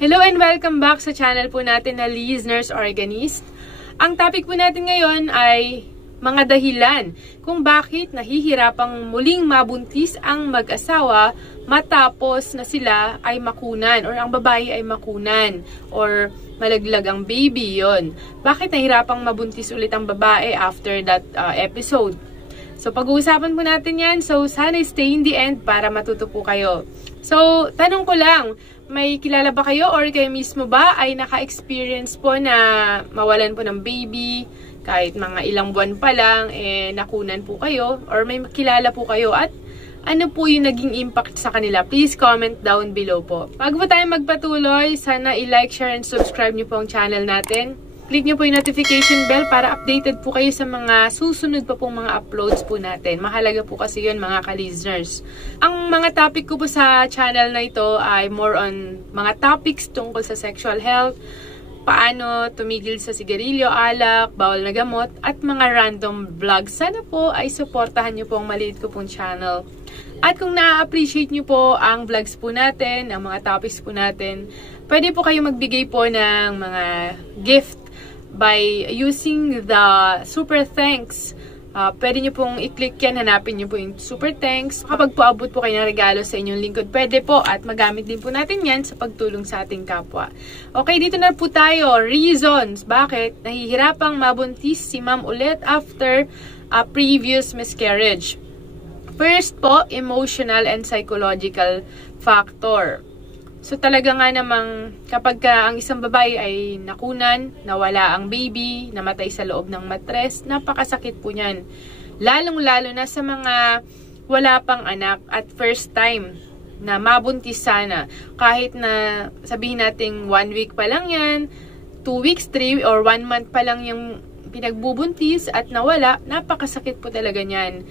Hello and welcome back sa channel po natin na Liz Nurse Organist. Ang topic po natin ngayon ay mga dahilan kung bakit nahihirapang muling mabuntis ang mag-asawa matapos na sila ay makunan or ang babae ay makunan or malaglag ang baby yon. Bakit nahihirapang mabuntis ulit ang babae after that episode? So pag-uusapan po natin yan. So sana stay in the end para matuto po kayo. So tanong ko lang, may kilala ba kayo or kayo mismo ba ay naka-experience po na mawalan po ng baby kahit mga ilang buwan pa lang, nakunan po kayo or may kilala po kayo at ano po yung naging impact sa kanila? Please comment down below po. Bago po tayo magpatuloy, sana i-like, share, and subscribe nyo po ang channel natin. Click nyo po yung notification bell para updated po kayo sa mga susunod pa pong mga uploads po natin. Mahalaga po kasi yun mga ka-listeners. Ang mga topic ko po sa channel na ito ay more on mga topics tungkol sa sexual health, paano tumigil sa sigarilyo, alak, bawal na gamot, at mga random vlogs. Sana po ay supportahan nyo po ang maliit ko pong channel. At kung na-appreciate nyo po ang vlogs po natin, ang mga topics po natin, pwede po kayo magbigay po ng mga gift by using the super thanks. Pwede nyo pong i-click yan, hanapin nyo po yung super thanks. Kapag poabot po kayo ng regalo sa inyong lingkod, pwede po at magamit din po natin yan sa pagtulong sa ating kapwa. Okay, dito na po tayo. Reasons bakit nahihirapang mabuntis si ma'am ulit after a previous miscarriage. First po, emotional and psychological factor. So talaga nga namang kapag ang isang babae ay nakunan, nawala ang baby, namatay sa loob ng matres, napakasakit po niyan. Lalong-lalo na sa mga wala pang anak at first time na mabuntis sana. Kahit na sabihin natin 1 week pa lang yan, 2 weeks, 3 or 1 month pa lang yung pinagbubuntis at nawala, napakasakit po talaga niyan.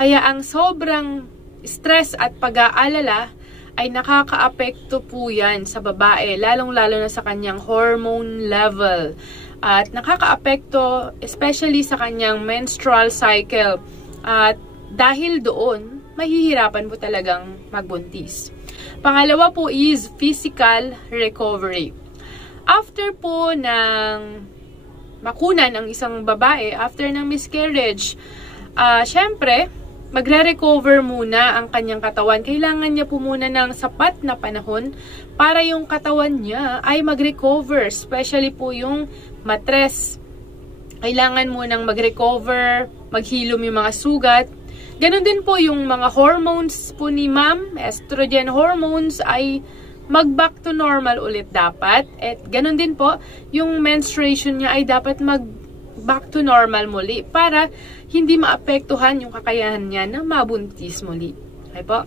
Kaya ang sobrang stress at pag-aalala ay nakaka-apekto po yan sa babae, lalong-lalo na sa kanyang hormone level. At nakaka-apekto especially sa kanyang menstrual cycle. At dahil doon, mahihirapan po talagang magbuntis. Pangalawa po is physical recovery. After po ng makunan ang isang babae, after ng miscarriage, syempre, magre-recover muna ang kanyang katawan. Kailangan niya po muna ng sapat na panahon para yung katawan niya ay mag-recover. Especially po yung matres. Kailangan munang mag-recover, maghilom yung mga sugat. Ganon din po yung mga hormones po ni ma'am, estrogen hormones ay mag-back to normal ulit dapat. At ganon din po, yung menstruation niya ay dapat back to normal muli para hindi maapektuhan yung kakayahan niya na mabuntis muli. Okay po?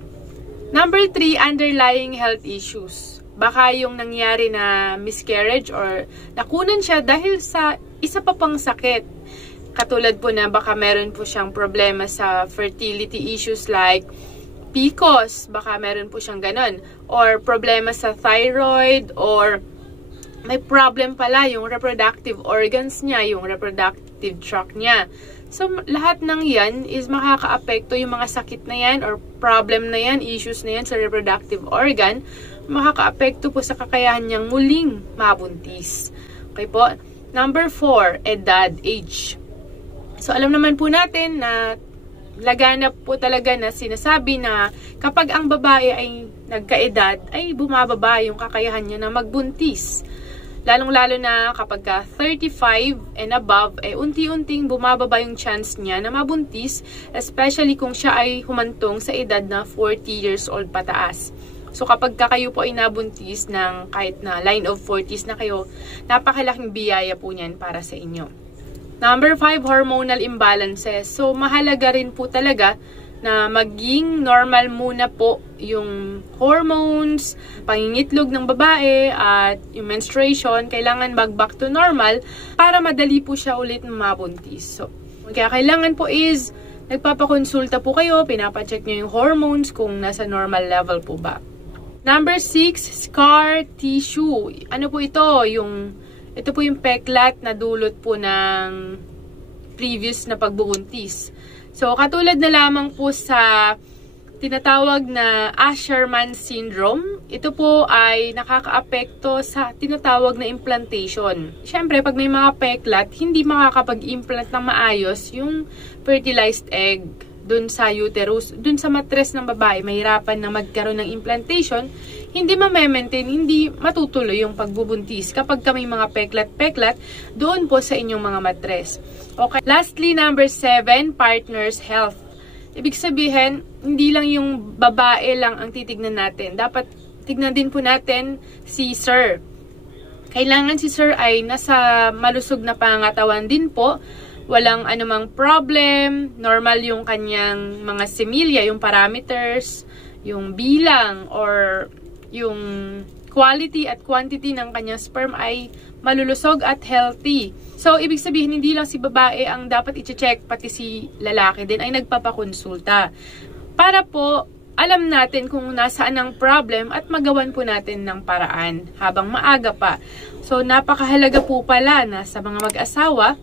Number 3, underlying health issues. Baka yung nangyari na miscarriage or nakunan siya dahil sa isa pa pang sakit. Katulad po na baka meron po siyang problema sa fertility issues like PCOS. Baka meron po siyang ganon. Or problema sa thyroid or may problem pala yung reproductive organs niya, yung reproductive tract niya. So, lahat ng yan is makaka-apekto yung mga sakit na yan or problem na yan, issues na yan sa reproductive organ, makaka-apekto po sa kakayahan niyang muling mabuntis. Okay po? Number 4, edad, age. So, alam naman po natin na laganap po talaga na sinasabi na kapag ang babae ay nagkaedad, ay bumababa yung kakayahan niya na magbuntis. Lalong-lalo na kapag 35 and above, unti-unting bumababa yung chance niya na mabuntis, especially kung siya ay humantong sa edad na 40 years old pataas. So kapag kayo po ay nabuntis ng kahit na line of 40s na kayo, napakalaking biyaya po niyan para sa inyo. Number 5, hormonal imbalances. So mahalaga rin po talaga na maging normal muna po yung hormones, pangingitlog ng babae, at yung menstruation, kailangan mag-back to normal para madali po siya ulit mabuntis. So, kaya kailangan po is, nagpapakonsulta po kayo, pinapacheck nyo yung hormones kung nasa normal level po ba. Number 6, scar tissue. Ano po ito? Ito po yung peklat na dulot po ng previous na pagbubuntis. So, katulad na lamang po sa tinatawag na Asherman syndrome. Ito po ay nakakaapekto sa tinatawag na implantation. Siyempre, pag may mga peklat, hindi makakapag-implant na maayos yung fertilized egg dun sa uterus, dun sa matres ng babae. Mahirapan na magkaroon ng implantation, hindi ma-maintain, hindi matutuloy yung pagbubuntis kapag may mga peklat-peklat doon po sa inyong mga matres. Okay. Lastly, number 7, partner's health. Ibig sabihin, hindi lang yung babae lang ang titignan natin. Dapat tignan din po natin si sir. Kailangan si sir ay nasa malusog na pangatawan din po. Walang anumang problem. Normal yung kanyang mga semilya, yung parameters, yung bilang, or yung quality at quantity ng kanyang sperm ay malulusog at healthy. So, ibig sabihin, hindi lang si babae ang dapat i-check, pati si lalaki din ay nagpapakonsulta. Para po, alam natin kung nasaan ang problem at magawan po natin ng paraan habang maaga pa. So, napakahalaga po pala na sa mga mag-asawa,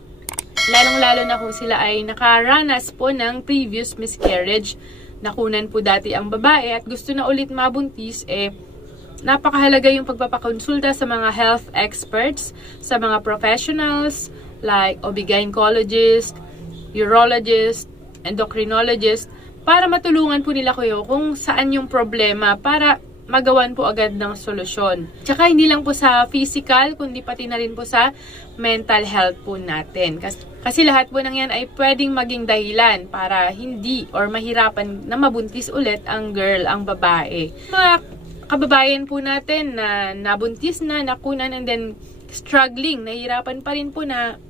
lalong-lalo na kung sila ay nakaranas po ng previous miscarriage, nakunan po dati ang babae at gusto na ulit mabuntis, napakahalaga yung pagpapakonsulta sa mga health experts, sa mga professionals like OB-gynecologist, urologist, endocrinologist, para matulungan po nila kayo kung saan yung problema para magawan po agad ng solusyon. Tsaka hindi lang po sa physical, kundi pati na rin po sa mental health po natin. Kasi lahat po ng yan ay pwedeng maging dahilan para hindi or mahirapan na mabuntis ulit ang girl, ang babae. Mga kababayan po natin na nabuntis na, nakunan, and then struggling, nahihirapan pa rin po na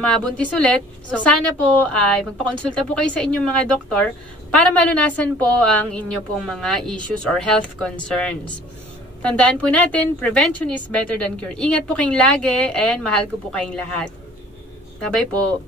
mabuntis ulit. So, sana po ay magpakonsulta po kayo sa inyong mga doktor para malunasan po ang inyo pong mga issues or health concerns. Tandaan po natin, prevention is better than cure. Ingat po kayong lagi and mahal ko po kayong lahat. Bye-bye po.